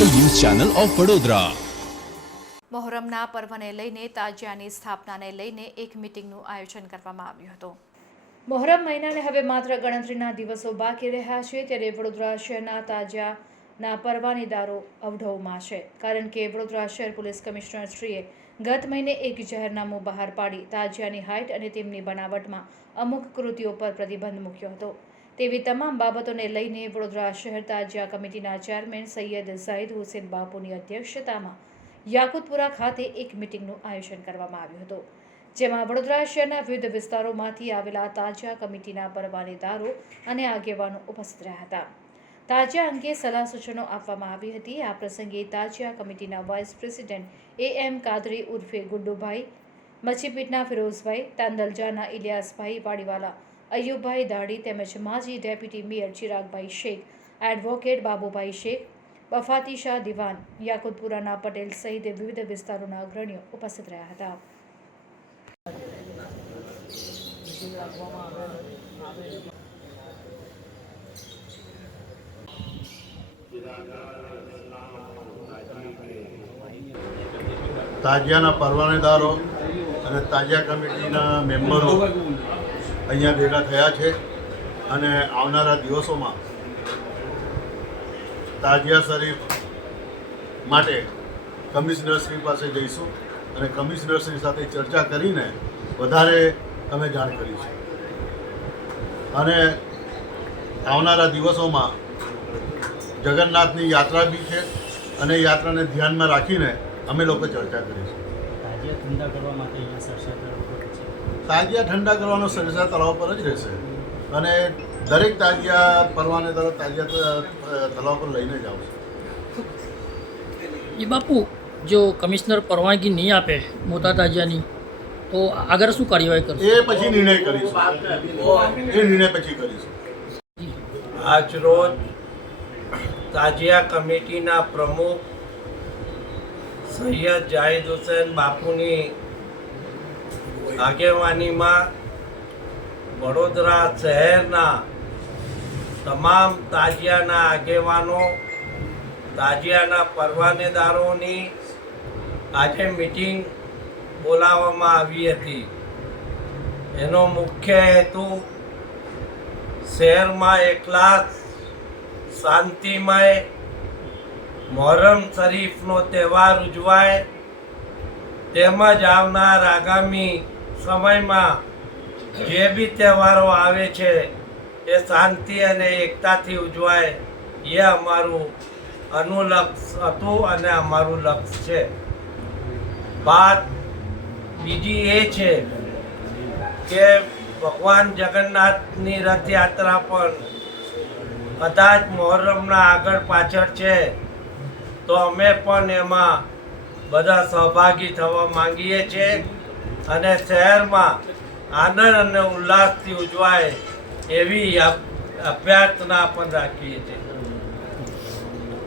Channel of Vadodara. મોહરમના પર્વને લઈને તાજિયાની સ્થાપનાને લઈને એક મિટિંગનું આયોજન કરવામાં આવ્યું હતું. મોહરમ મહિનાને હવે માત્ર ગણતરીના દિવસો બાકી રહ્યા છે ત્યારે વડોદરા શહેરના તાજિયાના પરવાનીદારો અવઢવમાં છે. કારણ કે વડોદરા શહેર પોલીસ કમિશનર શ્રીએ ગત મહિને એક જાહેરનામું બહાર પાડી તાજિયાની હાઇટ અને તેમની બનાવટમાં અમુક કૃતિઓ પર પ્રતિબંધ મૂક્યો હતો. તેવી તમામ બાબતોને લઈને વડોદરા શહેર તાજિયા કમિટીના ચેરમેન સૈયદ ઝાહિદ હુસેન બાપુની અધ્યક્ષતામાં યાકુતપુરા ખાતે એક મિટિંગનું આયોજન કરવામાં આવ્યું હતું, જેમાં વડોદરા શહેરના વિવિધ વિસ્તારોમાંથી આવેલા તાજિયા કમિટીના પરવાનેદારો અને આગેવાનો ઉપસ્થિત રહ્યા હતા. તાજિયા અંગે સલાહ સૂચનો આપવામાં આવી હતી. આ પ્રસંગે તાજિયા કમિટીના વાઇસ પ્રેસિડેન્ટ એ એમ કાદરી ઉર્ફે ગુડ્ડુભાઈ, મચ્છીપીટના ફિરોઝભાઈ, તાંદલજાના ઇલિયાસભાઈ વાડીવાલા અયુબભાઈ દાડી તેમજ માજી deputy mayor Chiragbhai Shaikh, advocate Babubhai Shaikh Bafati Shah Diwan, યાકુતપુરાના Patel સહિત વિવિધ વિસ્તારોના અગ્રણીઓ ઉપસ્થિત રહ્યા હતા. તાજિયાના પરવાનેદારો અને તાજિયા કમિટીના મેમ્બરો અહીંયા ભેગા થયા છે અને આવનારા દિવસોમાં તાજિયા શરીફ માટે કમિશનરશ્રી પાસે જઈશું અને કમિશનરશ્રી સાથે ચર્ચા કરીને વધારે અમે જાણ કરીશું અને આવનારા દિવસોમાં જગન્નાથની યાત્રા બી છે અને યાત્રાને ધ્યાનમાં રાખીને અમે લોકો ચર્ચા કરીશું. તાજિયા ઠંડા કરવા માટે તાજિયા ઠંડા કરવાનો સરસા તળાવ પર જ રહેશે. અને દરેક તાજિયા પરવાને દરેક તાજિયા તળાવ પર લઈને જ આવશે. એ બાપુ જો કમિશનર પરવાનગી નહીં આપે મોટા તાજિયાની તો આગળ શું કાર્યવાહી કરશે? એ પછી નિર્ણય કરીશું. એ નિર્ણય પછી કરીશું. આજરોજ તાજિયા કમિટીના પ્રમુખ સૈયદ જાહિદ હુસેન બાપુની આગેવાનીમાં વડોદરા શહેરના તમામ તાજિયાના આગેવાનો, તાજિયાના પરવાનેદારોની આજે મિટિંગ બોલાવવામાં આવી હતી. એનો મુખ્ય હેતુ શહેરમાં એકલા શાંતિમય મોહરમ શરીફનો તહેવાર ઉજવાય, તેમજ આવનાર આગામી સમયમાં જે બી તહેવારો આવે છે, એ શાંતિ અને એકતાથી ઉજવાય, એ અમારું અનુલક્ષ હતું અને અમારું લક્ષ છે. વાત બીજી એ છે કે ભગવાન જગન્નાથની રથયાત્રા પણ કદાચ મોહરમના આગળ પાછળ છે. તો અમે પણ એમાં બધા સહભાગી થવા માંગીએ છીએ. અને શહેરમાં આનંદ અને ઉલ્લાસથી ઉજવાય એવી અભ્યર્થના પણ રાખીએ છીએ.